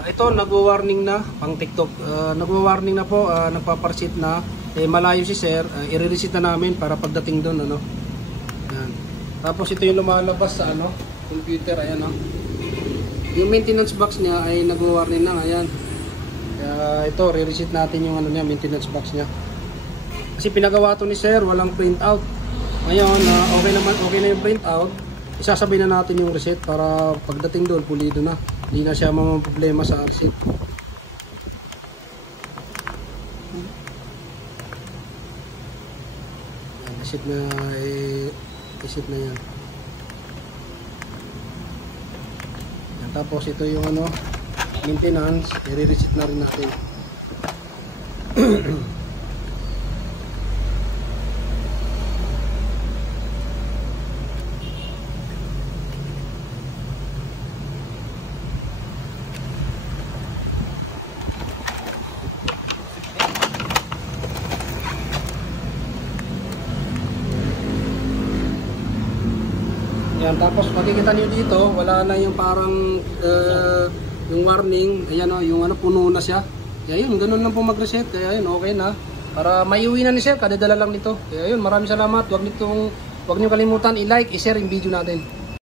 Ito nagwa-warning na pang TikTok. Nagwa-warning na po, nagpaparsit na. Malayo si sir, i-reset na namin para pagdating doon ano. Yan. Tapos ito yung lumalabas sa ano, computer, ayan oh. Yung maintenance box niya ay nagwa-warning na, ayan. Kaya ito, re-reset natin yung ano niya, maintenance box niya. Kasi pinagawa to ni sir, walang printout. Ngayon, okay na yung printout. Isasabay na natin yung reset para pagdating doon, pulido na. Hindi na siya mga problema sa reset. Reset na, reset na yan. Yan. Tapos ito yung ano, maintenance, i-reset na rin natin. Yan, tapos makikita niyo dito, wala na yung parang yung warning, ayan o, yung ano, puno na siya. Kaya yun, ganun lang po mag-reset, kaya yun, okay na. Para maiuwi na ni sir, kadadala lang nito. Kaya yun, maraming salamat, huwag niyo kalimutan i-like, i-share yung video natin.